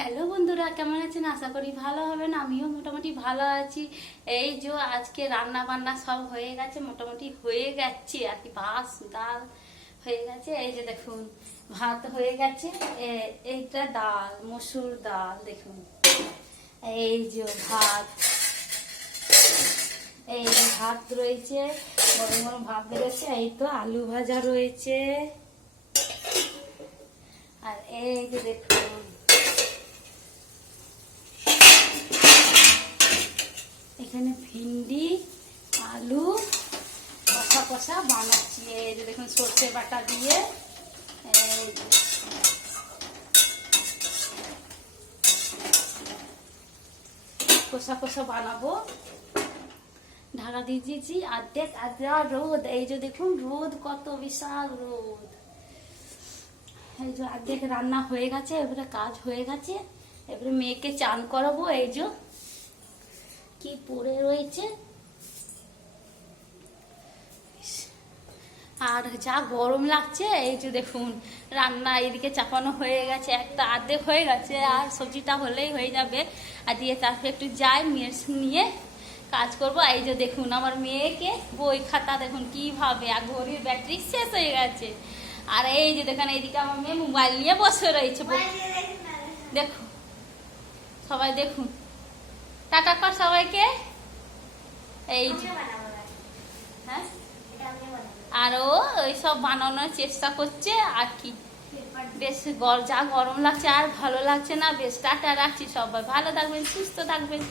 Hello বন্ধুরা, কেমন আছেন? আশা করি ভালো হবেন। আমিও মোটামুটি ভালো আছি। এই যে আজকে রান্না বান্না সব হয়ে গেছে, মোটামুটি হয়ে গেছে আর কি। ভাত ডাল হয়ে গেছে। এই যে দেখুন, ভাত হয়ে গেছে। এইটা ডাল, মসুর ডাল দেখুন। এই যে ভাত, এই যে ভাত রয়েছে, গরম গরম ভাত বেরোচ্ছে। এই তো আলু ভাজা রয়েছে। আর এই যে দেখুন, এখানে ভিন্ডি আলু কষা কষা বানাচ্ছি। এই যে দেখুন, সর্ষে বাটা দিয়ে কষা কষা বানাবো। ঢাকা দিয়ে দিয়েছি। অর্ধেক রোদ, এই যে দেখুন রোদ, কত বিশাল রোদ। এই যে অর্ধেক রান্না হয়ে গেছে, এবারে কাজ হয়ে গেছে। এবারে মেয়েকে চান করাবো। এই যে কি পড়ে রয়েছে, আর যা গরম লাগছে। এই যে দেখুন, রান্না এদিকে চাপানো হয়ে গেছে, একটা অর্ধেক হয়ে গেছে, আর সবজিটা হলেই হয়ে যাবে। আর দিয়ে তারপরে একটু যাই মেয়ের নিয়ে কাজ করবো। এই যে দেখুন, আমার মেয়েকে বই খাতা দেখুন কিভাবে, আর ঘড়ির ব্যাটারি শেষ হয়ে গেছে। আর এই যে দেখুন, এইদিকে আমার মেয়ে মোবাইল নিয়ে বসে রয়েছে। দেখুন সবাই, দেখুন টাটা কর সবাইকে। এই যে হ্যাঁ, আরো ওই সব বানানোর চেষ্টা করছে আর কি। বেশ যা গরম লাগছে, আর ভালো লাগছে না। বেশ টাটা রাখছি, সবাই ভালো থাকবেন, সুস্থ থাকবেন।